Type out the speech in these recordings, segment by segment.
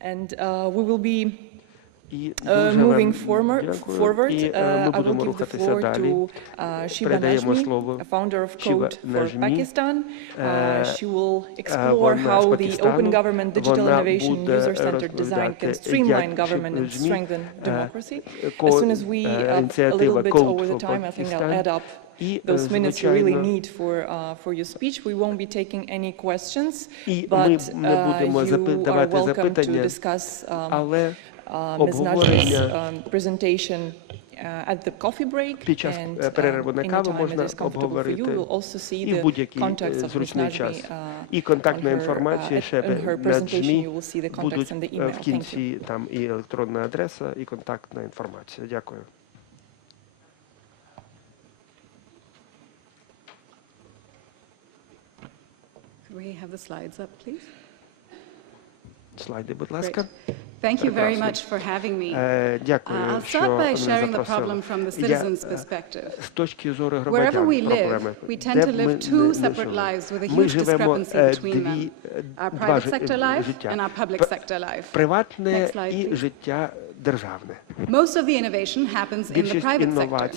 And we will be moving forward. I will give the floor to Sheba Najmi, a founder of Code for Pakistan. She will explore how the open government, digital innovation, user-centered design can streamline government and strengthen democracy. As soon as we up a little bit over the time, I think I'll add up those minutes you really need for your speech. We won't be taking any questions, but you are welcome to discuss Ms. Najmi's presentation at the coffee break, and anytime it is comfortable for you, you'll also see the contacts of Ms. Najmi in her presentation. You will see the contacts and the email. Thank you. Там і електронна адреса, і контактна інформація. Дякую. Could we have the slides up, please? Слайди, будь ласка. Thank you very much for having me. I'll start by sharing the problem from the citizen's perspective. Wherever we live, we tend to live two separate lives with a huge discrepancy between them. Our private sector life and our public sector life. Next slide, please. Most of the innovation happens in the private sector.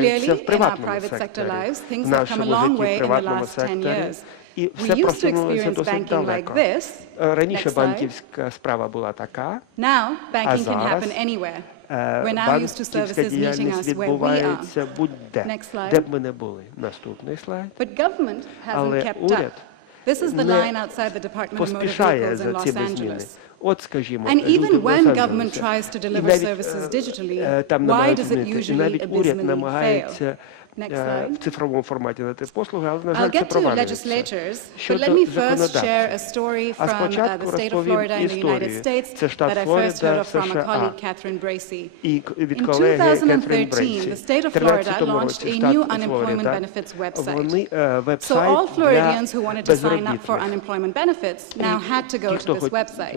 Clearly, in our private sector lives, things have come a long way in the last 10 years. We used to experience banking like this. Раніше банківська справа була така, Now, banking can happen anywhere. We're now used to services meeting us where we are. Next slide. Де б ми не були. Наступний слайд. But government hasn't kept up. This is the line outside the Department of Motor Vehicles in Los Angeles. And even when government tries to deliver services digitally, why does it usually abysmally fail? Next slide. I'll get to legislatures, but let me first share a story from the state of Florida in the United States that I first heard of from a colleague, Catherine Bracey. In 2013, the state of Florida launched a new unemployment benefits website. So all Floridians who wanted to sign up for unemployment benefits now had to go to this website.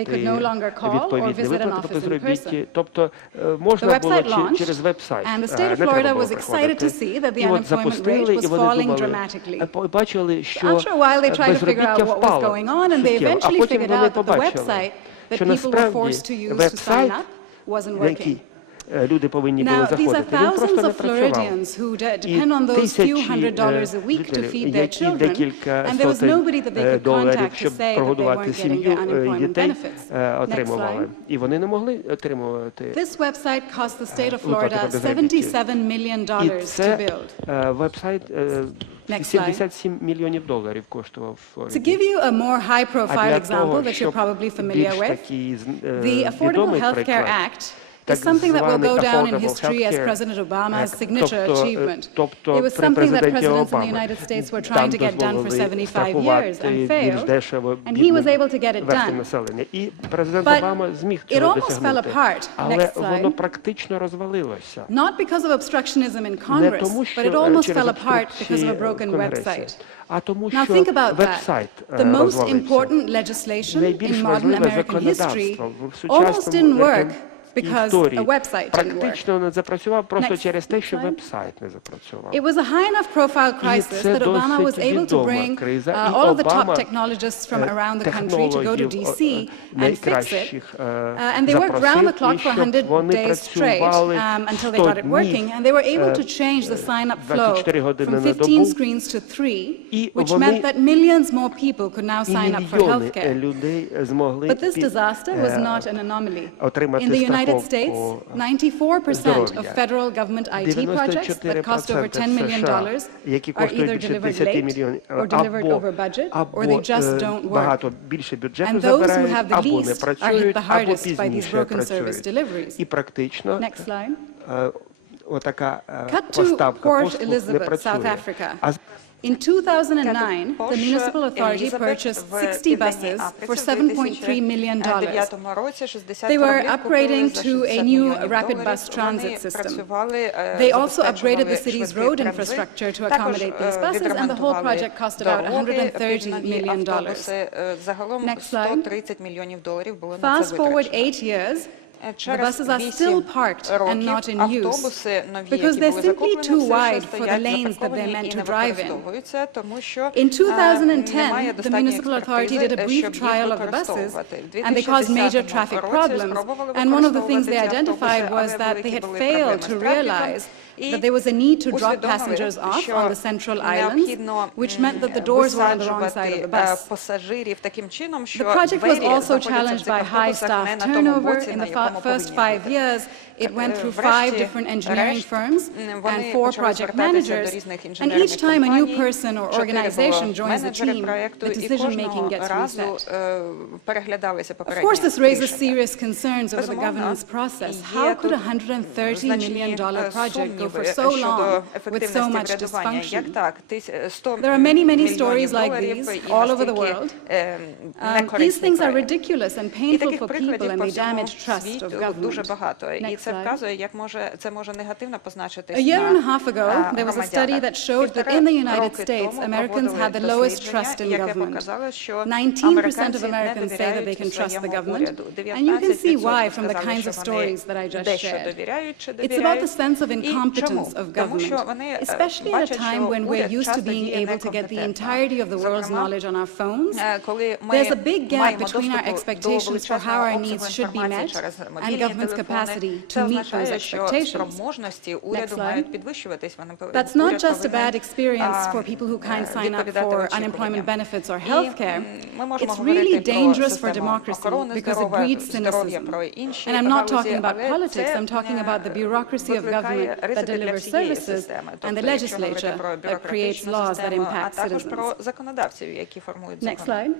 They could no longer call or visit an office in person. The website launched, and the state of Florida was excited to see that the unemployment rate was falling dramatically. After a while, they tried to figure out what was going on, and they eventually figured out that the website that people were forced to use to sign up wasn't working. Now, these are thousands of Floridians who depend on those few $100s a week to feed their children, and there was nobody that they could contact to say that they weren't getting their unemployment benefits. Next slide. This website cost the state of Florida $77 million to build. Next slide. To give you a more high-profile example that you're probably familiar with, the Affordable Health Care Act is something that will go down in history as President Obama's signature achievement. It was something that presidents in the United States were trying to get done for 75 years and failed, and he was able to get it done. But it almost fell apart. Next slide. Not because of obstructionism in Congress, but it almost fell apart because of a broken website. Now think about that. The most important legislation in modern American history almost didn't work because a website didn't work. It was a high enough profile crisis that Obama was able to bring all of the top technologists from around the country to go to DC and fix it. And they worked round the clock for 100 days straight until they got it working. And they were able to change the sign-up flow from 15 screens to 3, which meant that millions more people could now sign up for healthcare. But this disaster was not an anomaly. In the United States, 94% of federal government IT projects that cost over $10 million are either delivered late or delivered over budget, or they just don't work. And those who have the least are hit the hardest by these broken service deliveries. Next slide. Cut to Port Elizabeth, South Africa. In 2009, the municipal authority purchased 60 buses for $7.3 million. They were upgrading to a new rapid bus transit system. They also upgraded the city's road infrastructure to accommodate these buses, and the whole project cost about $130 million. Next slide. Fast forward 8 years, the buses are still parked and not in use because they're simply too wide for the lanes that they're meant to drive in. In 2010, the municipal authority did a brief trial of the buses, and they caused major traffic problems. And one of the things they identified was that they had failed to realize that there was a need to drop passengers off on the central islands, which meant that the doors were on the wrong side of the bus. The project was also challenged by high staff turnover. In the first 5 years, it went through 5 different engineering firms and 4 project managers, and each time a new person or organization joins the team, the decision-making gets reset. Of course, this raises serious concerns over the governance process. How could a $130 million project go for so long with so much dysfunction? There are many, many stories like these all over the world. These things are ridiculous and painful for people, and they damage trust of government. Next slide. A year and a half ago, there was a study that showed that in the United States, Americans had the lowest trust in government. 19% of Americans say that they can trust the government, and you can see why from the kinds of stories that I just shared. It's about the sense of incompetence of government, especially at a time when we're used to being able to get the entirety of the world's knowledge on our phones. There's a big gap between our expectations for how our needs should be met and government's capacity to meet those expectations. Next slide. That's not just a bad experience for people who can't sign up for unemployment benefits or healthcare. It's really dangerous for democracy because it breeds cynicism. And I'm not talking about politics, I'm talking about the bureaucracy of government that delivers services and the legislature that creates laws that impact citizens. Next slide.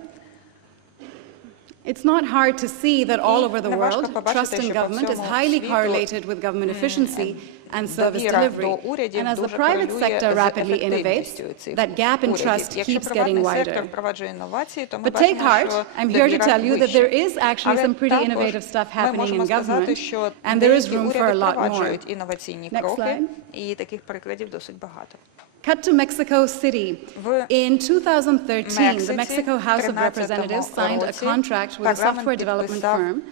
It's not hard to see that all over the world, trust in government is highly correlated with government efficiency and service delivery. And as the private sector rapidly innovates, that gap in trust keeps getting wider. But take heart, I'm here to tell you that there is actually some pretty innovative stuff happening in government, and there is room for a lot more. Next slide. Cut to Mexico City. In 2013, the Mexico House of Representatives signed a contract with a software development firm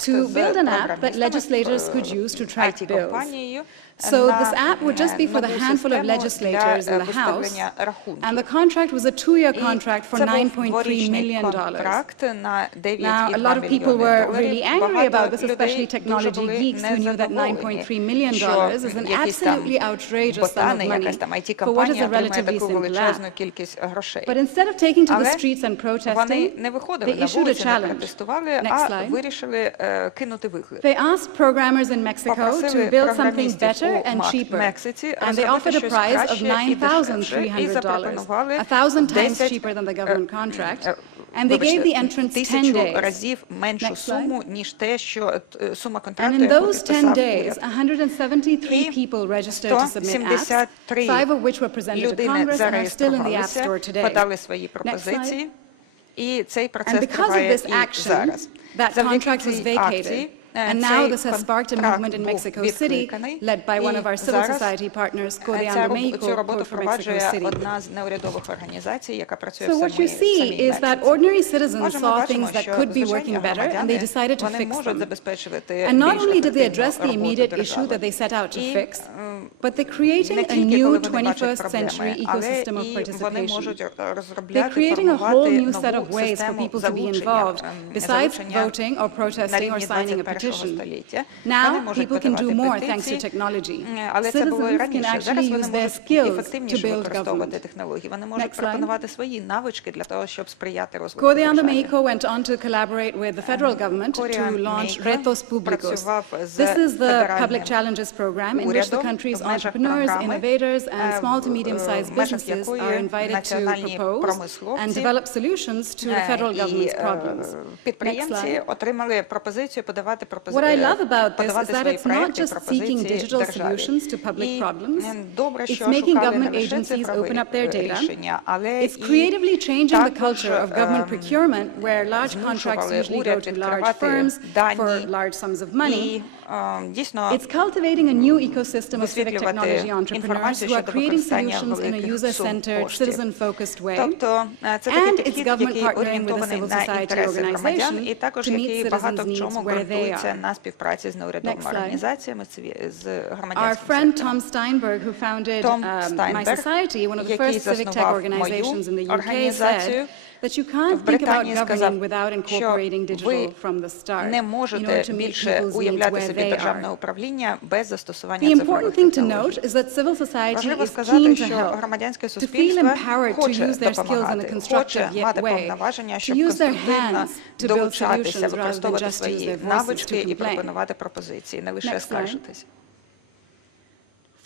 to build an app that legislators could use to track bills. So this app would just be for the handful of legislators in the House, and the contract was a 2-year contract for $9.3 million. Now, a lot of people were really angry about this, especially technology geeks who knew that $9.3 million is an absolutely outrageous sum of money for what is a relatively simple app. But instead of taking to the streets and protesting, they issued a challenge. Next slide. They asked programmers in Mexico to build something better and cheaper, and they offered a prize of $9,300, 1,000 times cheaper than the government contract, and they gave the entrants 10 days. Next slide. And in those 10 days, 173 people registered to submit apps, 5 of which were presented to Congress and are still in the App Store today. Next slide. And because of this action, that contract was vacated. And now this has sparked a movement in Mexico City, led by one of our civil society partners, Code for Mexico City. So what you see is that ordinary citizens saw things that could be working better, and they decided to fix them. And not only did they address the immediate issue that they set out to fix, but they're creating a new 21st century ecosystem of participation. They're creating a whole new set of ways for people to be involved, besides voting or protesting or signing a petition. Now, people can do more thanks to technology. Citizens can actually use their skills to build government. Next slide. Codeando Mexico went on to collaborate with the federal government to launch Retos Públicos. This is the Public Challenges program in which the country's entrepreneurs, innovators, and small to medium-sized businesses are invited to propose and develop solutions to the federal government's problems. Next slide. What I love about this is that it's not just seeking digital solutions to public problems, it's making government agencies open up their data, it's creatively changing the culture of government procurement, where large contracts usually go to large firms for large sums of money. It's cultivating a new ecosystem of civic technology entrepreneurs who are creating solutions in a user-centered, citizen-focused way, and it's government partnering with a civil society organization to meet citizens' needs where they базується на співпраці з неурядовими організаціями, з громадянським сектором. Our friend Tom Steinberg, who founded My Society, one of the first civic tech organizations in the UK, said that you can't think about governing without incorporating digital from the start in order to meet people's needs where they are. The important thing to note is that civil society is keen to help, to feel empowered to use their skills in a constructive way, to use their hands to build solutions rather than just use their voices to complain. Next slide.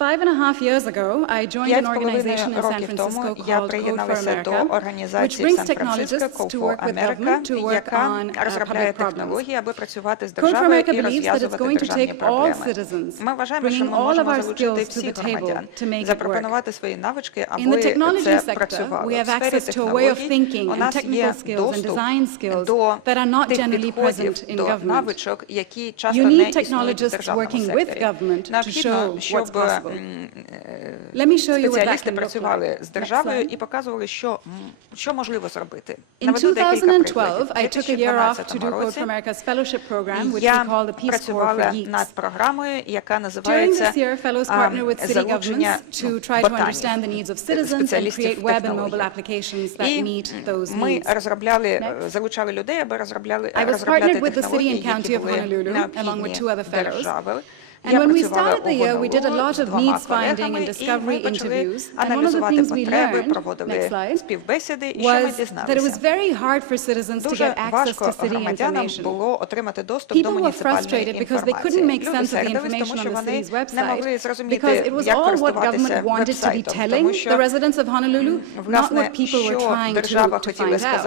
5.5 years ago, I joined an organization in San Francisco called Code for America, which brings technologists to work with government to work on public problems. Code for America believes that it's going to take all citizens, bringing all of our skills to the table to make it work. In the technology sector, we have access to a way of thinking and technical skills and design skills that are not generally present in government. You need technologists working with government to show what's possible. Спеціалісти працювали з державою і показували, що можливо зробити. In 2012, I took a year off to do Code for America's fellowship program, which we call the Peace Corps for Geeks. над програмою, яка During називається this year, fellows partner with city governments to try to understand the needs of citizens and create web and mobile applications that meet those needs. залучали людей, аби розробляти I was partnered with the city and county of Honolulu, along with 2 other fellows. And when we started the year, we did a lot of needs finding and discovery interviews. And one of the things we learned, next slide, was that it was very hard for citizens to get access to city information. People were frustrated because they couldn't make sense of the information on the city's website, because it was all what government wanted to be telling the residents of Honolulu, not what people were trying to find out.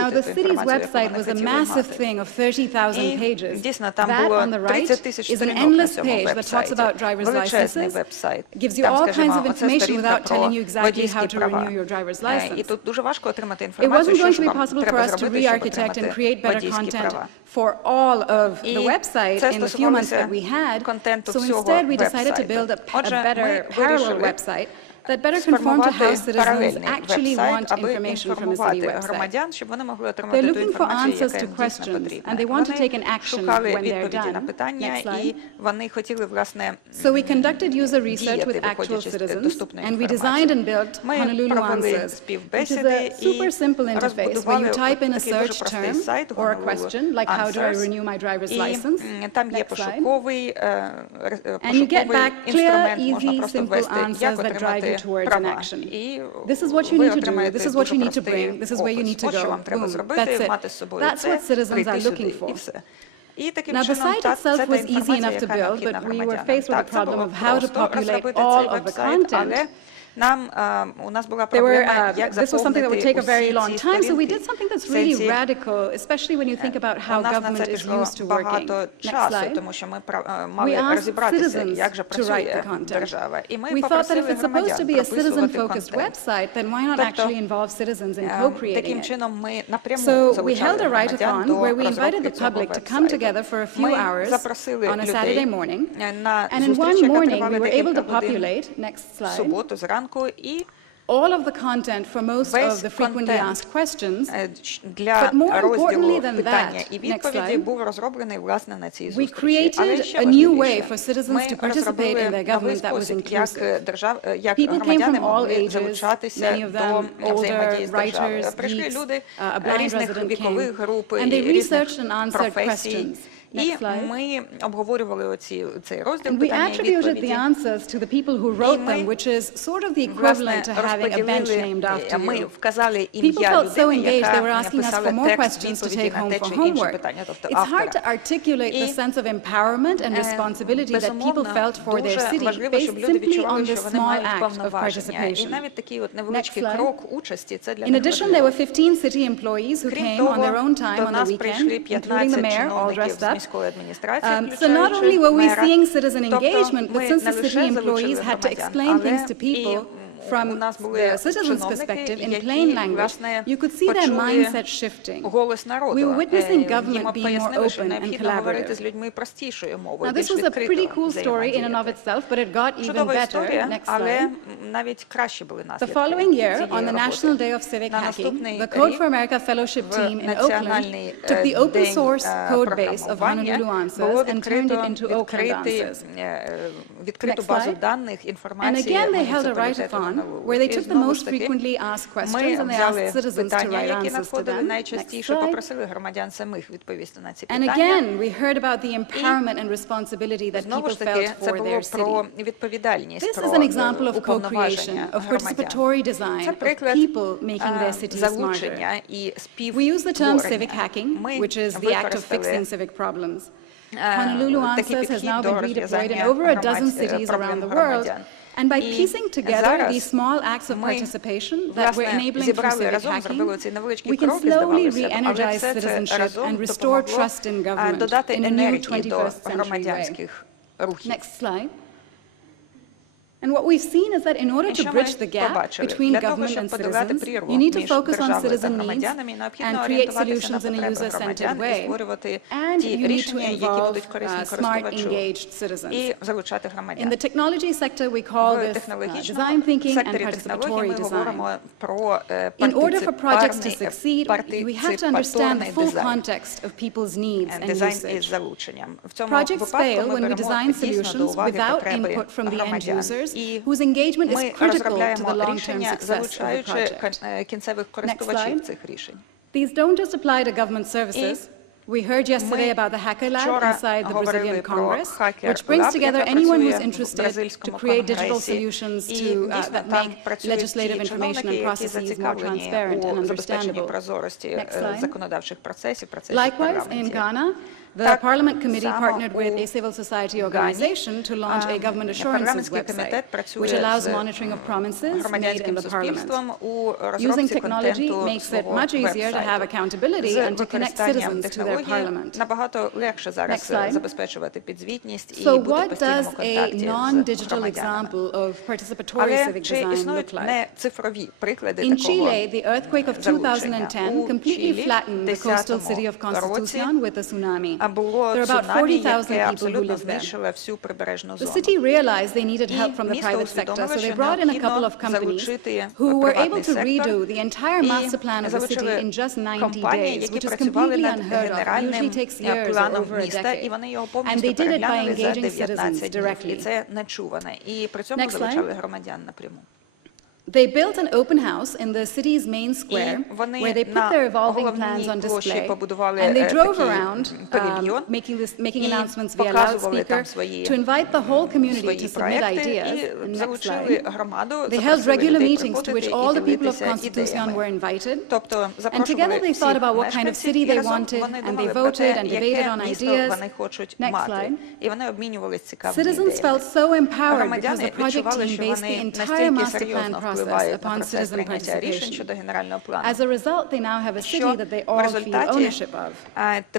Now, the city's website was a massive thing of 30,000 pages. That on the right is an endless page that talks about driver's licenses, gives you all kinds of information without telling you exactly how to renew your driver's license. It wasn't going to be possible for us to re-architect and create better content for all of the website in the few months that we had, so instead we decided to build a better parallel website that better conform to how citizens actually want information from a city website. They're looking for answers to questions, and they want to take an action when they're done. Next slide. So we conducted user research with actual citizens, and we designed and built Honolulu Answers, which is a super simple interface where you type in a search term or a question, like how do I renew my driver's license? Next slide. And you get back clear, easy, simple answers that drive you towards an action. This is what you need to do, this is what you need to bring, this is where you need to go. Boom. That's it. That's what citizens are looking for. Now, the site itself was easy enough to build, but we were faced with the problem of how to populate all of the content. This was something that would take a very long time, so we did something that's really radical, especially when you think about how government is used to working. Next slide. We asked citizens to write the content. We thought that if it's supposed to be a citizen-focused website, then why not actually involve citizens in co-creating it? So we held a write-a-thon where we invited the public to come together for a few hours on a Saturday morning, and in one morning we were able to populate, next slide, all of the content for most of the frequently asked questions, but more importantly than that, next slide, we created a new way for citizens to participate in their government that was inclusive. People came from all ages, many of them older, writers, geeks, a blind resident came, and they researched and answered questions. Next slide. And we attributed the answers to the people who wrote them, which is sort of the equivalent to having a bench named after you. People felt so engaged, they were asking us for more questions to take home for homework. It's hard to articulate the sense of empowerment and responsibility that people felt for their city, based simply on this small act of participation. Next slide. In addition, there were 15 city employees who came on their own time on the weekend, including the mayor, all dressed up. So not only were we seeing citizen engagement, but since the city employees had to explain things to people from the citizens' perspective, in plain language, you could see their mindset shifting. We were witnessing government being more open and collaborative. Now, this was a pretty cool story in and of itself, but it got even better. Next slide. The following year, on the National Day of Civic Hacking, the Code for America Fellowship team in Oakland took the open source code base of Honolulu Answers and turned it into Oakland Answers. Next slide. And again, they held a write-a-thon where they took the most frequently asked questions and they asked citizens to write answers to them. Next slide. And again, we heard about the empowerment and responsibility that people felt for their city. This is an example of co-creation, of participatory design, of people making their cities smarter. We use the term civic hacking, which is the act of fixing civic problems. Honolulu Answers has now been redeployed in over a dozen cities around the world. And by piecing together these small acts of participation that we're enabling through civic hacking, we can slowly re-energize citizenship and restore trust in government in a new 21st century way. Next slide. And what we've seen is that in order to bridge the gap between government and citizens, you need to focus on citizen needs and create solutions in a user-centered way. And you need to involve smart, engaged citizens. In the technology sector, we call this design thinking and participatory design. In order for projects to succeed, we have to understand the full context of people's needs and usage. Projects fail when we design solutions without input from the end users, whose engagement is critical to the long-term success of the project. Next slide. These don't just apply to government services. We heard yesterday about the Hacker Lab inside the Brazilian Congress, which brings together anyone who's interested to create digital solutions that make legislative information and processes more transparent and understandable. Next slide. Likewise, in Ghana, the Parliament Committee partnered with a civil society organization to launch a government assurances website, which allows monitoring of promises made in the Parliament. Using technology makes it much easier to have accountability and to connect citizens to their Parliament. Next slide. So what does a non-digital example of participatory civic design look like? In Chile, the earthquake of 2010 completely flattened the coastal city of Constitución with a tsunami. There are about 40,000 people who live there. The city realized they needed help from the private sector, so they brought in a couple of companies who were able to redo the entire master plan of the city in just 90 days, which is completely unheard of. It usually takes years or over a decade. And they did it by engaging citizens directly. Next slide. They built an open house in the city's main square where they put their evolving plans on display, and they drove around making announcements via loudspeaker to invite the whole community to submit ideas. Next slide. They held regular meetings to which all the people of Constitución were invited, and together they thought about what kind of city they wanted, and they voted and debated on ideas. Next slide. Citizens felt so empowered because the project team based the entire master plan process upon citizen participation. As a result, they now have a city that they all feel ownership of. It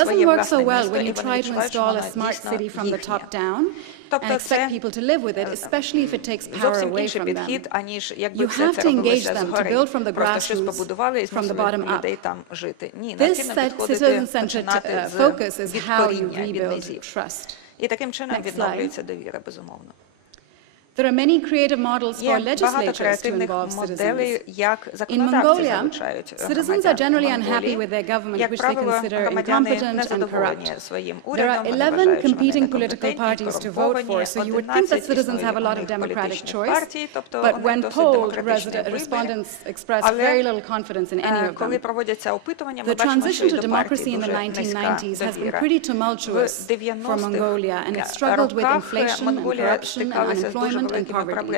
doesn't work so well when you try to install a smart city from the top down and expect people to live with it, especially if it takes power away from them. You have to engage them to build from the grassroots, from the bottom up. This citizen-centered focus is how you rebuild trust. Next slide. There are many creative models for legislatures to involve citizens. In Mongolia, citizens are generally unhappy with their government, which they consider incompetent and corrupt. There are 11 competing political parties to vote for, so you would think that citizens have a lot of democratic choice, but when polled, respondents express very little confidence in any of them. The transition to democracy in the 1990s has been pretty tumultuous for Mongolia, and it struggled with inflation and corruption and unemployment and poverty.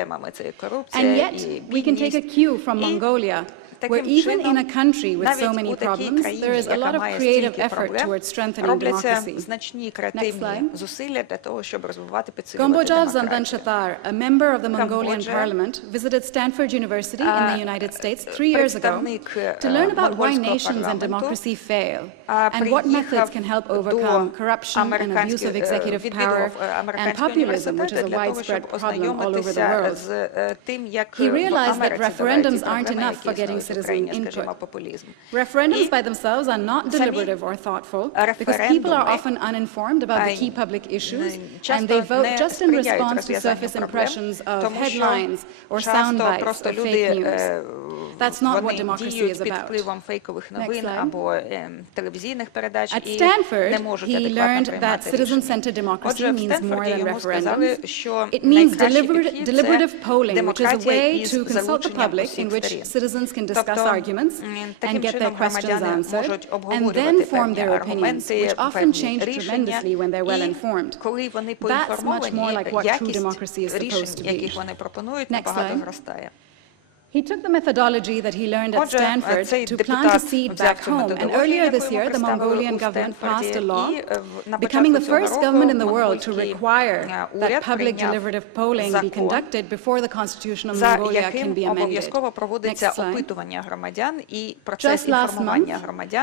And yet, we can take a cue from Mongolia where even in a country with so many problems, there is a lot of creative effort towards strengthening democracy. Next slide. Gombojov Zandan Shatar, a member of the Mongolian parliament, visited Stanford University in the United States 3 years ago to learn about why nations and democracy fail and what methods can help overcome corruption and abuse of executive power and populism, which is a widespread problem all over the world. He realized that referendums aren't enough for getting citizen input. Referendums by themselves are not deliberative or thoughtful because people are often uninformed about the key public issues and they vote just in response to surface impressions of headlines or sound bites of fake news. That's not what democracy is about. Next slide. At Stanford, he learned that citizen-centered democracy means more than referendums. It means deliberative polling, which is a way to consult the public in which citizens can discuss arguments and get their questions answered, and then form their opinions, which often change tremendously when they're well informed. That's much more like what true democracy is supposed to be. Next slide. He took the methodology that he learned at Stanford to plant a seed back home, and earlier this year, the Mongolian government passed a law, becoming the first government in the world to require that public deliberative polling be conducted before the Constitution of Mongolia can be amended. Next slide. Just last month,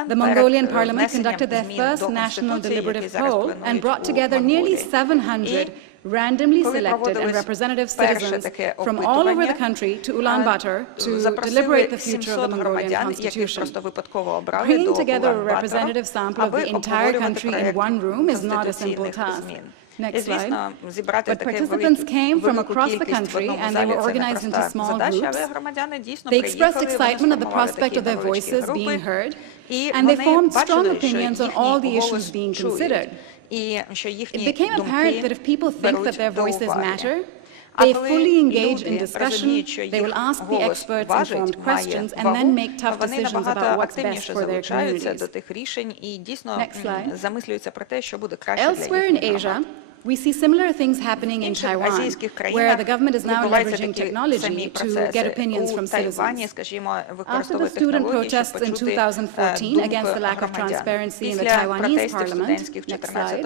the Mongolian parliament conducted their first national deliberative poll and brought together nearly 700 randomly selected and representative citizens from all over the country to Ulaanbaatar to deliberate the future of the Mongolian constitution. Bringing together a representative sample of the entire country in one room is not a simple task. Next slide. But participants came from across the country and they were organized into small groups. They expressed excitement at the prospect of their voices being heard, and they formed strong opinions on all the issues being considered. It became apparent that if people think that their voices matter, they fully engage in discussion, they will ask the experts informed questions, and then make tough decisions about what's best for their communities. Next slide. Elsewhere in Asia, we see similar things happening in Taiwan, where the government is now leveraging technology to get opinions from citizens. After the student protests in 2014 against the lack of transparency in the Taiwanese parliament, next slide,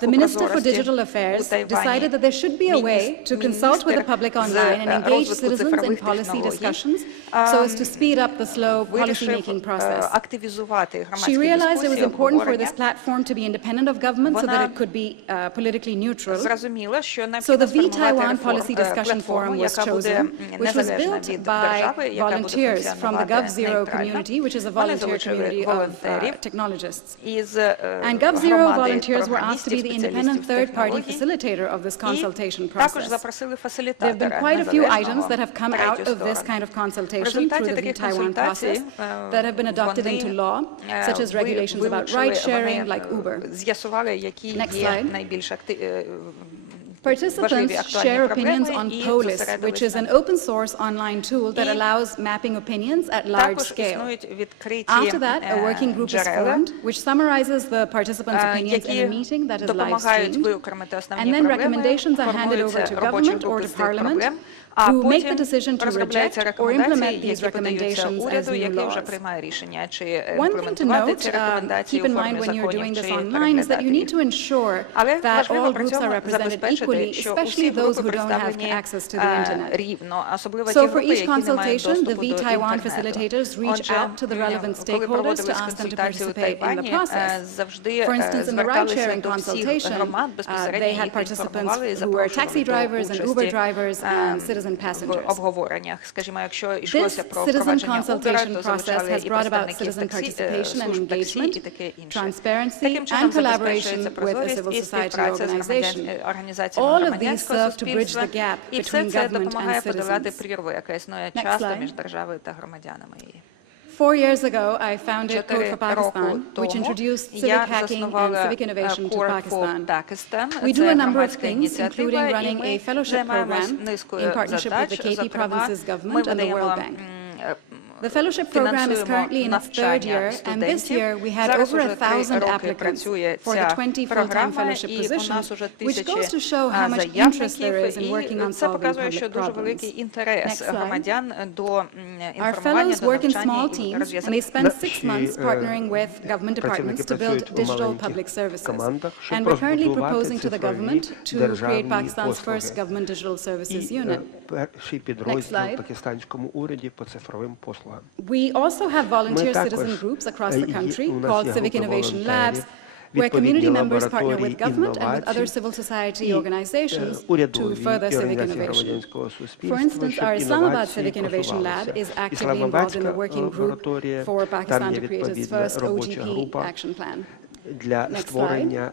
the Minister for Digital Affairs decided that there should be a way to consult with the public online and engage citizens in policy discussions so as to speed up the slow policy-making process. She realized it was important for this platform to be independent of government so that it could be politically neutral. So the V-Taiwan Policy Discussion Forum was chosen, which was built by volunteers from the GovZero community, which is a volunteer community of technologists. And GovZero volunteers were asked to be the independent third-party facilitator of this consultation process. There have been quite a few items that have come out of this kind of consultation through the V-Taiwan process that have been adopted into law, such as regulations about ride-sharing like Uber. Next slide. Participants share opinions on Polis, which is an open-source online tool that allows mapping opinions at large scale. After that, a working group is formed, which summarizes the participants' opinions in a meeting that is live-streamed, and then recommendations are handed over to government or to parliament, who make the decision to reject or implement these recommendations as new laws. One thing to note, keep in mind when you're doing this online, is that you need to ensure that all groups are represented equally, especially those who don't have access to the internet. So for each consultation, the V-Taiwan facilitators reach out to the relevant stakeholders to ask them to participate in the process. For instance, in the ride-sharing consultation, they had participants who were taxi drivers and Uber drivers and citizen passengers. This citizen consultation process has brought about citizen participation and engagement, transparency, and collaboration with a civil society organization. All of these serve to bridge the gap between government and citizens. Next slide. 4 years ago, I founded Code for Pakistan, which introduced civic hacking and civic innovation to Pakistan. We do a number of things, including running a fellowship program in partnership with the KP province's government and the World Bank. The fellowship program is currently in its third year, and this year we had over 1,000 applicants for the 20 full-time fellowship positions, which goes to show how much interest there is in working on solving public problems. Next slide. Our fellows work in small teams, and they spend 6 months partnering with government departments to build digital public services. And we're currently proposing to the government to create Pakistan's first government digital services unit. Next slide. We also have volunteer citizen groups across the country called Civic Innovation Labs, where community members partner with government and with other civil society organizations to further civic innovation. For instance, our Islamabad Civic Innovation Lab is actively involved in the working group for Pakistan to create its first OGP action plan. Next slide.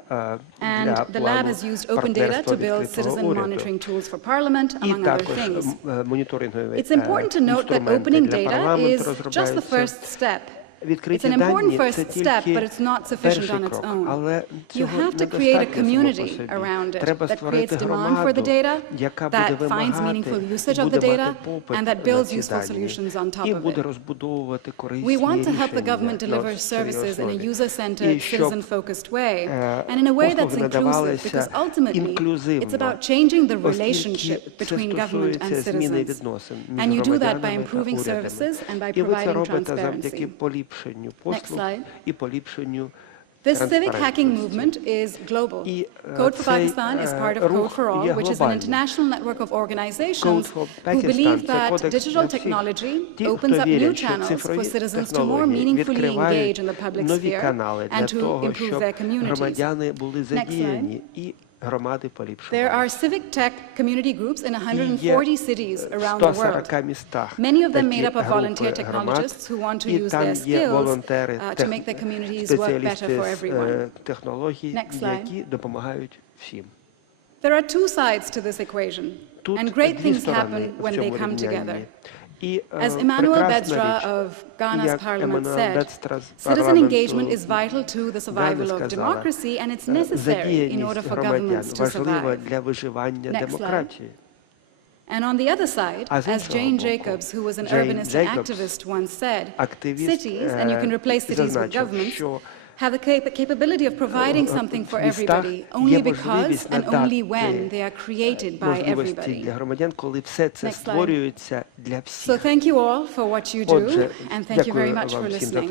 And the lab has used open data to build citizen monitoring tools for Parliament, among other things. It's important to note that opening data is just the first step. It's an important first step, but it's not sufficient on its own. You have to create a community around it that creates demand for the data, that finds meaningful usage of the data, and that builds useful solutions on top of it. We want to help the government deliver services in a user-centered, citizen-focused way, and in a way that's inclusive, because ultimately it's about changing the relationship between government and citizens. And you do that by improving services and by providing transparency. Next slide. This civic hacking movement is global. Code for Pakistan is part of Code for All, which is an international network of organizations who believe that digital technology opens up new channels for citizens to more meaningfully engage in the public sphere and to improve their communities. Next slide. There are civic tech community groups in 140 cities around the world. Many of them made up of volunteer technologists who want to use their skills to make their communities work better for everyone. Next slide. There are two sides to this equation, and great things happen when they come together. As Emmanuel Bedstra of Ghana's parliament said, citizen engagement is vital to the survival of democracy, and it's necessary in order for governments to survive. Next slide. And on the other side, as Jane Jacobs, who was an urbanist and activist, once said, cities, and you can replace cities with governments, have the capability of providing something for everybody only because and only when they are created by everybody. Next slide. So thank you all for what you do, and thank you very much for listening.